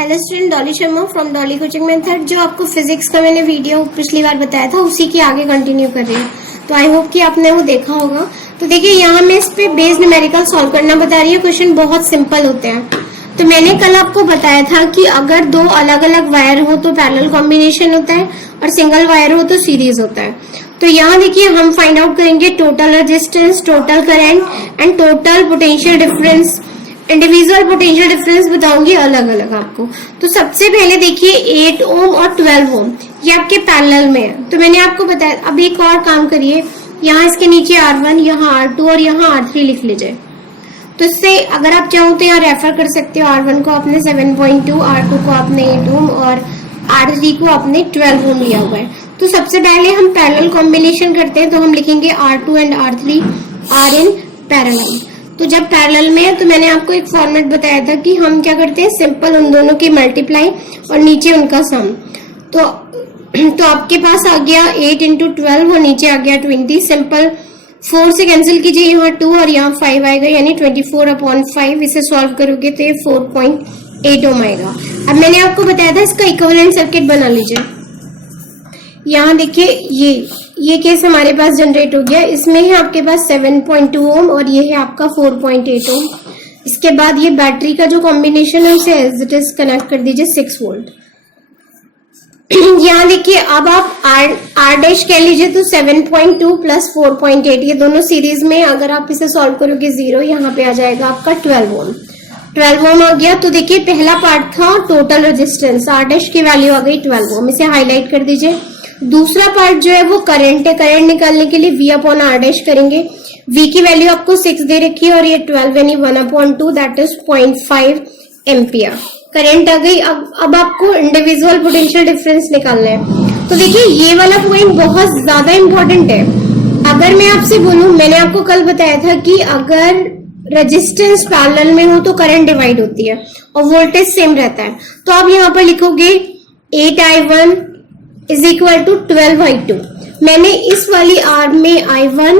Hello student, Dolly Sharma from Dolly coaching method. जो आपको physics का मैंने वीडियो पिछली बार बताया था उसी की आगे कंटिन्यू कर रही हूँ। तो आई होप कि आपने वो देखा होगा। तो देखिए यहाँ मैं इस पे बेस न्यूमेरिकल सॉल्व करना बता रही हूँ। क्वेश्चन बहुत सिंपल होते हैं। तो मैंने कल आपको बताया था कि अगर दो अलग अलग वायर हो तो पैरेलल कॉम्बिनेशन होता है और सिंगल वायर हो तो सीरीज होता है। तो यहाँ देखिए हम फाइंड आउट करेंगे total resistance, total current and total potential difference. Individual potential difference बताऊंगी अलग अलग आपको। तो सबसे पहले देखिए 8 ओम और 12 ओम ये आपके पैरेलल में है। तो मैंने आपको बताया। अब एक और काम करिए, यहाँ इसके नीचे R1, यहाँ R2 और यहाँ R3 लिख लीजिए। तो इससे अगर आप चाहो तो यहाँ रेफर कर सकते हो। R1 को आपने 7.2, R2 को आपने 8 ओम और R3 को आपने 12 ओम लिया हुआ है। तो सबसे पहले हम पैरेलल कॉम्बिनेशन करते हैं। तो हम लिखेंगे R2 and R3 are in parallel. तो जब पैरेलल में है तो मैंने आपको एक फॉर्मेट बताया था कि हम क्या करते हैं, सिंपल उन दोनों की मल्टीप्लाई और नीचे उनका सम। तो आपके पास आ गया 8 इंटू 12 और नीचे आ गया 20। सिंपल 4 से कैंसिल कीजिए, यहाँ 2 और यहाँ 5 आएगा, यानी 24/5। इसे सॉल्व करोगे तो ये 4.8 ओम आएगा। अब मैंने आपको बताया था इसका इक्विवेलेंट सर्किट बना लीजिए। यहाँ देखिए ये केस हमारे पास जनरेट हो गया। इसमें है आपके पास 7.2 ओम और ये है आपका 4.8 ओम। इसके बाद ये बैटरी का जो कॉम्बिनेशन है उसे एज इट इज कनेक्ट कर दीजिए 6 वोल्ट। यहाँ देखिए अब आप आर डैश कह लीजिए तो 7.2 प्लस 4.8 ये दोनों सीरीज में, अगर आप इसे सॉल्व करोगे 0, यहाँ पे आ जाएगा आपका 12 ओम। 12 ओम आ गया। तो देखिए पहला पार्ट था टोटल रेजिस्टेंस, आर डैश की वैल्यू आ गई 12 ओम, इसे हाईलाइट कर दीजिए। दूसरा पार्ट जो है वो करंट है। करंट निकालने के लिए V अपॉन आर डैश करेंगे। V की वैल्यू आपको 6 दे रखी है और ये 12 यानी 1/2 दैट इज 0.5 एम्पियर करंट आ गई। अब आपको इंडिविजुअल पोटेंशियल डिफरेंस निकालना है। तो देखिए ये वाला पॉइंट बहुत ज्यादा इंपॉर्टेंट है। अगर मैं आपसे बोलूं, मैंने आपको कल बताया था कि अगर रेजिस्टेंस पैरेलल में हो तो करंट डिवाइड होती है और वोल्टेज सेम रहता है। तो आप यहाँ पर लिखोगे 8I1 is equal to 12I2। मैंने इस वाली आर्म में I1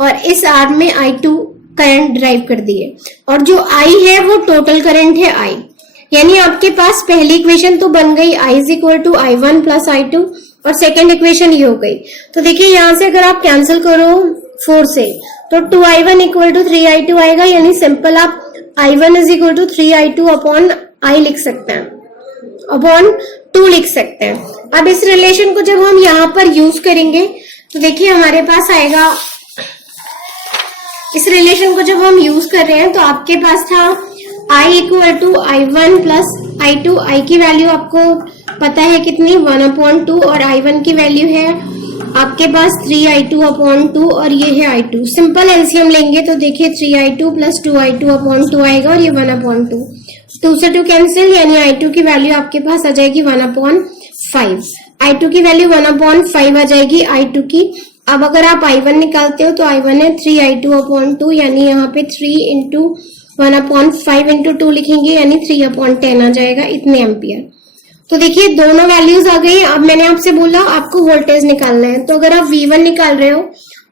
और इस आर्म में I2 करंट ड्राइव कर दिए और जो I है वो टोटल करंट है I। यानी आपके पास पहली इक्वेशन तो बन गई I is equal to I1 plus I2 और सेकेंड इक्वेशन ये हो गई। तो देखिए यहाँ से अगर आप कैंसिल करो 4 से तो 2I1 इक्वल टू 3I2 आएगा। यानी सिंपल आप I1 is equal to 3I2 upon I लिख सकते हैं, अपॉन 2 लिख सकते हैं। अब इस रिलेशन को जब हम यहाँ पर यूज करेंगे तो देखिए हमारे पास आएगा, इस रिलेशन को जब हम यूज कर रहे हैं तो आपके पास था I equal to I1 plus I2। I की वैल्यू आपको पता है कितनी, 1/2 और I1 की वैल्यू है आपके पास 3I2 अपॉन 2 और ये है I2। सिंपल एलसीएम लेंगे तो देखिए 3I2 प्लस 2I2 अपॉन 2 आएगा और ये 1/2। 2 से 2 कैंसिल, यानी I2 की वैल्यू आपके पास आ जाएगी 1/5। I2 की वैल्यू 1/5 आ जाएगी I2 की। अब अगर आप I1 निकालते हो तो I1 है 3I2 अपॉन 2, यानी यहाँ पे 3 इंटू 1/5 इंटू 2 लिखेंगे, यानी 3/10 आ जाएगा, इतने एम्पियर। तो देखिए दोनों वैल्यूज आ गई। अब मैंने आपसे बोला आपको वोल्टेज निकालना है। तो अगर आप V1 निकाल रहे हो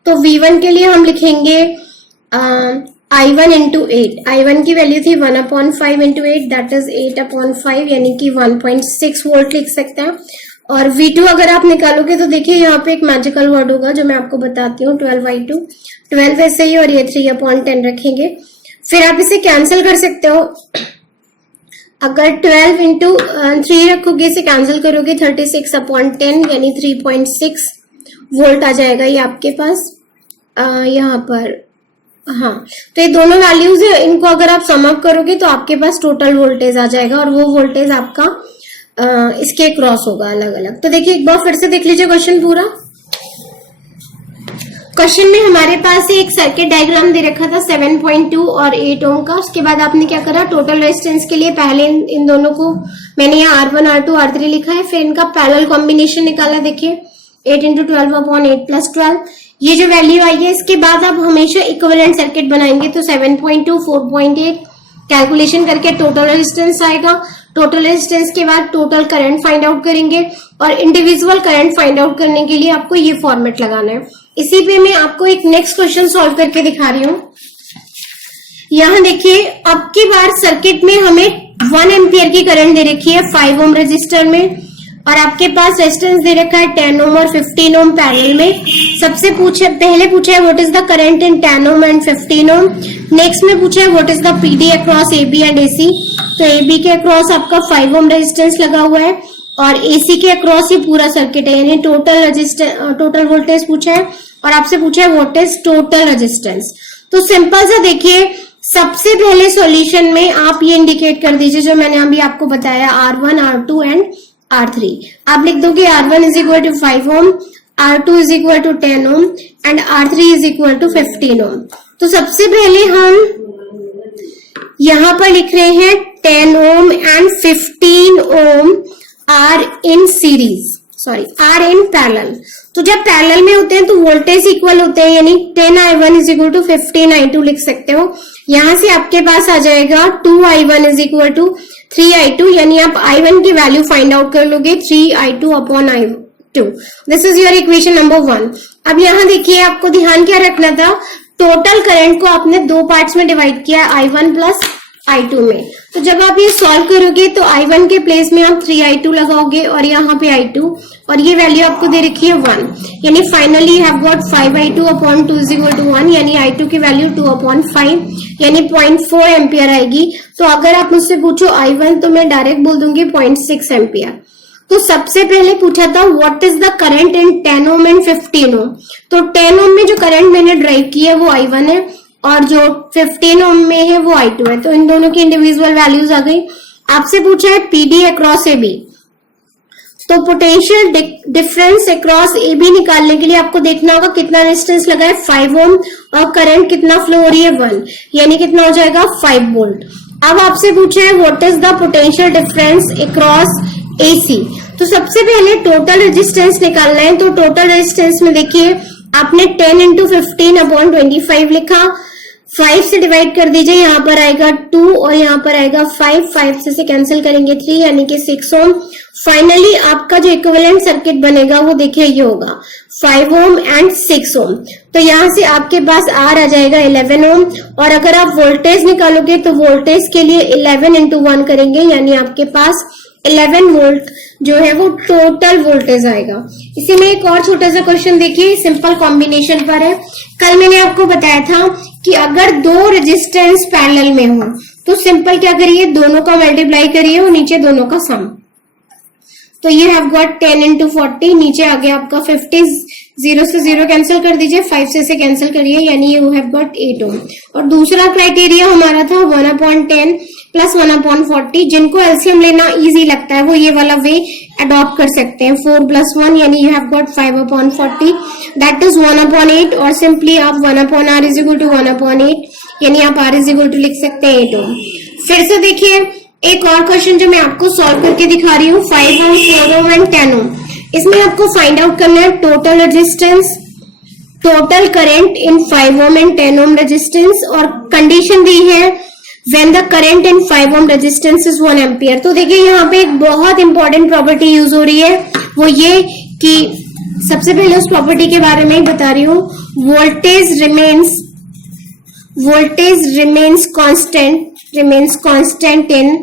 तो V1 के लिए हम लिखेंगे I1 इंटू 8। I1 की वैल्यू थी 1/5 इंटू 8 दैट इज 8/5, यानी कि 1.6 वोल्ट लिख सकते हैं। और V2 अगर आप निकालोगे तो देखिए यहाँ पे एक मैजिकल वर्ड होगा जो मैं आपको बताती हूँ, 12I2। 12 ऐसे ही और ये 3/10 रखेंगे। फिर आप इसे कैंसिल कर सकते हो। अगर 12 इंटू 3 रखोगे, इसे कैंसिल करोगे 36/10 यानी 3.6 वोल्ट आ जाएगा ये आपके पास यहाँ पर। हाँ, तो ये दोनों वैल्यूज है, इनको अगर आप सम अप करोगे तो आपके पास टोटल वोल्टेज आ जाएगा और वो वोल्टेज आपका इसके क्रॉस होगा अलग अलग। तो देखिए एक बार फिर से देख लीजिए क्वेश्चन पूरा। क्वेश्चन में हमारे पास एक सर्किट डायग्राम दे रखा था 7.2 और 8 ओम का। उसके बाद आपने क्या करा, टोटल रेजिस्टेंस के लिए पहले इन दोनों को मैंने यहाँ R1, R2, R3 लिखा है। फिर इनका पैरेलल कॉम्बिनेशन निकाला। देखिए 8 इंटू 12 अपॉन 8 प्लस 12 ये जो वैल्यू आई है। इसके बाद आप हमेशा इक्विवेलेंट सर्किट बनाएंगे। तो 7.2, 4.8 कैलकुलेशन करके टोटल रेजिस्टेंस आएगा। टोटल रेजिस्टेंस के बाद टोटल करंट फाइंड आउट करेंगे और इंडिविजुअल करंट फाइंड आउट करने के लिए आपको ये फॉर्मेट लगाना है। इसी पे मैं आपको एक नेक्स्ट क्वेश्चन सॉल्व करके दिखा रही हूँ। यहाँ देखिए अब की बार सर्किट में हमें 1 एम्पियर की करंट दे रखी है 5 ओम रेजिस्टर में, और आपके पास रेजिस्टेंस दे रखा है 10 ओम और 15 ओम पैरेलल में। सबसे पहले पूछा है what is the current in 10 ohm and 15 ohm. Next में पूछा है what is the PD across AB and AC. तो एबी के अक्रॉस आपका 5 ओम रेजिस्टेंस लगा हुआ है और एसी के अक्रॉस ये पूरा सर्किट है, यानी टोटल वोल्टेज पूछा है और आपसे पूछा है व्हाट इज टोटल रेजिस्टेंस। तो सिंपल सा देखिए, सबसे पहले सॉल्यूशन में आप ये इंडिकेट कर दीजिए जो मैंने अभी आपको बताया, R1, R2 एंड R3। आप लिख दोगे R1 is equal to 5 ohm, R2 is equal to 10 ohm and R3 is equal to 15 ohm. तो सबसे पहले हम यहां पर लिख रहे हैं 10 ohm and 15 ohm are in series, are in parallel. तो जब पैरेलल में होते हैं तो वोल्टेज इक्वल होते हैं, यानी 10I1 is equal to 15I2 लिख सकते हो। यहां से आपके पास आ जाएगा 2I1 is equal to 3I2, यानी आप I1 की वैल्यू फाइंड आउट कर लोगे 3I2 upon I2। This is your equation number 1। अब यहां देखिए, आपको ध्यान क्या रखना था, टोटल करंट को आपने दो पार्ट्स में डिवाइड किया, I1 प्लस I2 में। तो जब आप ये सॉल्व करोगे तो I1 के प्लेस में आप 3I2 लगाओगे और यहाँ पे I2, और ये वैल्यू आपको दे रखी है 1, यानी finally you have got 5I2 upon 2 is equal to 1, यानी I2 की वैल्यू 2 अपॉन 5 यानी 0.4 एम्पियर आएगी। तो अगर आप मुझसे पूछो I1 तो मैं डायरेक्ट बोल दूंगी 0.6 एम्पियर। तो सबसे पहले पूछा था what is the current in 10 ohm and 15 ohm. तो 10 ओम में जो करंट मैंने ड्राइव की है वो I1 है और जो 15 ओम में है वो I2 है। तो इन दोनों की इंडिविजुअल वैल्यूज आ गई। आपसे पूछा है पीडी अक्रॉस एबी, तो पोटेंशियल डिफरेंस अक्रॉस एबी निकालने के लिए आपको देखना होगा कितना रेजिस्टेंस लगा है 5 ओम और करंट कितना फ्लो हो रही है 1, यानी कितना हो जाएगा 5 वोल्ट। अब आपसे पूछा है what is the potential difference across AC. तो सबसे पहले टोटल रेजिस्टेंस निकालना है। तो टोटल रेजिस्टेंस में देखिए, आपने 10 इंटू 15 अपॉन 25 लिखा, 5 से डिवाइड कर दीजिए, यहाँ पर आएगा 2 और यहाँ पर आएगा 5 से कैंसिल करेंगे 3 यानी कि 6 ओम। फाइनली आपका जो इक्विवेलेंट सर्किट बनेगा वो देखिए ये होगा 5 ओम एंड 6 ओम। तो यहाँ से आपके पास आर आ जाएगा 11 ओम, और अगर आप वोल्टेज निकालोगे तो वोल्टेज के लिए 11 इंटू 1 करेंगे, यानी आपके पास 11 वोल्ट जो है वो टोटल वोल्टेज आएगा। इसी में एक और छोटा सा क्वेश्चन देखिए, सिंपल कॉम्बिनेशन पर है। कल मैंने आपको बताया था कि अगर दो रेजिस्टेंस पैरेलल में हो तो सिंपल क्या करिए, दोनों का मल्टीप्लाई करिए और नीचे दोनों का सम। तो ये हैव गॉट 10 इंटू 40, नीचे आ गया आपका 50, 0 से 0 कैंसिल कर दीजिए, 5 से कैंसिल करिए, यानी यू हैव गॉट 8 ओम। और दूसरा क्राइटेरिया हमारा था 1/10 प्लस 1/40। जिनको एलसीएम लेना इजी लगता है वो ये वाला वे अडॉप्ट कर सकते हैं, 4 + 1 यानी you have got 5/40 that is 1/8, और सिंपली आप 1/r इज इक्वल टू 1/8 यानी आप r इज इक्वल टू लिख सकते हैं 8 ओम। फिर से देखिए एक और क्वेश्चन जो मैं आपको सॉल्व करके दिखा रही हूँ, 5 ओम, 4 ओम एंड 10 ओम। इसमें आपको फाइंड आउट करना है total resistance, total current in 5 ohm and 10 ohm resistance, और कंडीशन दी है when the current in 5 ohm resistance is 1 ampere। तो देखिए यहाँ पे एक बहुत इंपॉर्टेंट प्रॉपर्टी यूज हो रही है, वो ये कि सबसे पहले उस प्रॉपर्टी के बारे में ही बता रही हूँ, voltage remains constant in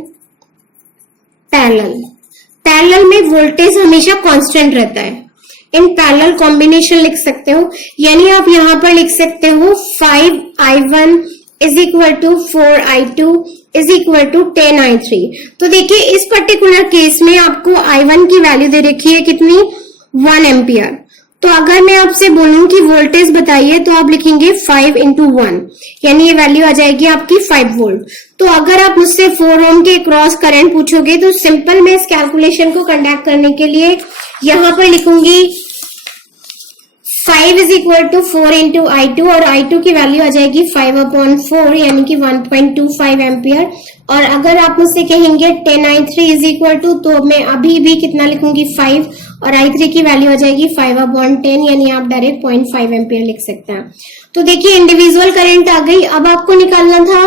parallel में वोल्टेज हमेशा कांस्टेंट रहता है। इन पैरेलल कॉम्बिनेशन लिख सकते हो, यानी आप यहाँ पर लिख सकते हो 5I1 is equal to 4I2 is equal to 10I3। तो देखिए इस पर्टिकुलर केस में आपको I1 की वैल्यू दे रखी है कितनी, 1 एम्पियर। तो अगर मैं आपसे बोलूं कि वोल्टेज बताइए तो आप लिखेंगे 5 इंटू 1, यानी ये वैल्यू आ जाएगी आपकी 5 वोल्ट। तो अगर आप मुझसे 4 ओम के क्रॉस करंट पूछोगे तो सिंपल मैं इस कैलकुलेशन को कंडक्ट करने के लिए यहां पर लिखूंगी 5 is equal to 4 into I2, और I2 की वैल्यू आ जाएगी 5/4 यानी कि 1.25 एम्पियर। और अगर आप मुझसे कहेंगे 10I3 इज इक्वल टू, तो मैं अभी भी कितना लिखूंगी 5, और I3 की वैल्यू आ जाएगी 5/10, यानी आप डायरेक्ट 0.5 एम्पियर लिख सकते हैं। तो देखिए इंडिविजुअल करंट आ गई। अब आपको निकालना था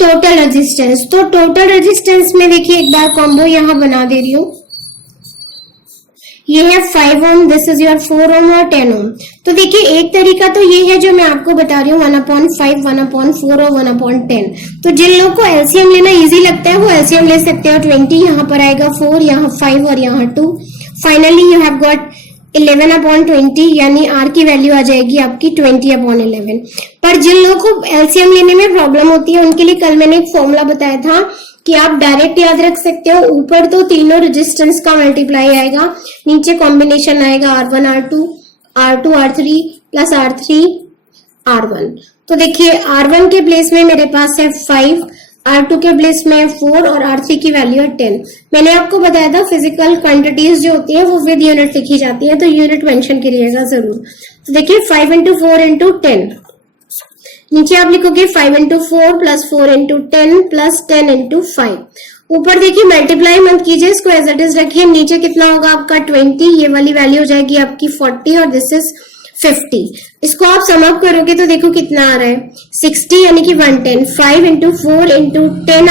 टोटल रेजिस्टेंस। तो टोटल रेजिस्टेंस में देखिए एक बार कॉम्बो यहां बना दे रही हूं, ये है 5 ओम, दिस इज योर 4 ओम और 10 ओम। तो देखिए एक तरीका तो ये है जो मैं आपको बता रही हूँ 1/5, 1/4 और 1/10। तो जिन लोग को एलसीएम लेना इजी लगता है वो एलसीएम ले सकते हो। 20 यहाँ पर आएगा 4, यहाँ 5 और यहाँ 2। फाइनली यू हैव गॉट 11/20, यानी आर की वैल्यू आ जाएगी आपकी 20/11। पर जिन लोगों को एलसीएम लेने में प्रॉब्लम होती है उनके लिए कल मैंने एक फॉर्मूला बताया था कि आप डायरेक्ट याद रख सकते हो। ऊपर तो तीनों रेजिस्टेंस का मल्टीप्लाई आएगा, नीचे कॉम्बिनेशन आएगा R1 R2 R2 R3 plus R3 R1। तो देखिए R1 के प्लेस में मेरे पास है 5, R2 के प्लेस में है 4 और R3 की वैल्यू है 10। मैंने आपको बताया था फिजिकल क्वांटिटीज जो होती है वो विद यूनिट लिखी जाती है, तो यूनिट मेंशन करिएगा जरूर। तो देखिए 5 × 4 × 10, नीचे आप लिखोगे 5 × 4 प्लस 4 × 10 प्लस 10 × 5। ऊपर देखिए मल्टीप्लाई मत कीजिए, इसको एज इट इज रखिए। नीचे कितना होगा आपका 20, ये वाली वैल्यू हो जाएगी आपकी 40 और दिस इज 50। इसको आप सम अप करोगे तो देखो कितना आ रहा है 60, यानी कि 110। 5 × 4 × 10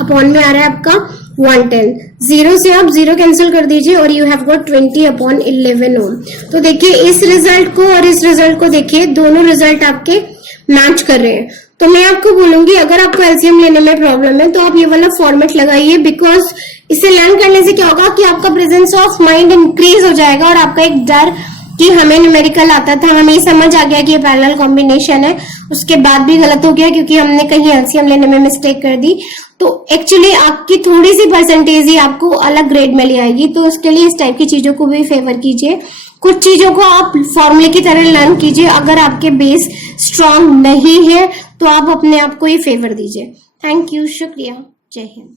अपॉन में आ रहा है आपका 110। जीरो से आप जीरो कैंसिल कर दीजिए और यू हैव गॉट 20/11 ओम। तो देखिए इस रिजल्ट को और इस रिजल्ट को देखिए, दोनों रिजल्ट आपके मैच कर रहे हैं। तो मैं आपको बोलूंगी अगर आपको एलसीएम लेने में प्रॉब्लम है तो आप ये वाला फॉर्मेट लगाइए, बिकॉज इसे लर्न करने से क्या होगा कि आपका प्रेजेंस ऑफ माइंड इंक्रीज हो जाएगा और आपका एक डर कि हमें न्यूमेरिकल आता था, हमें समझ आ गया कि ये पैरेलल कॉम्बिनेशन है, उसके बाद भी गलत हो गया क्योंकि हमने कहीं एलसीएम लेने में मिस्टेक कर दी। तो एक्चुअली आपकी थोड़ी सी परसेंटेज ही आपको अलग ग्रेड में ले आएगी। तो उसके लिए इस टाइप की चीजों को भी फेवर कीजिए। कुछ चीजों को आप फॉर्मूले की तरह लर्न कीजिए। अगर आपके बेस स्ट्रांग नहीं है तो आप अपने आप को ही फेवर दीजिए। थैंक यू, शुक्रिया, जय हिंद।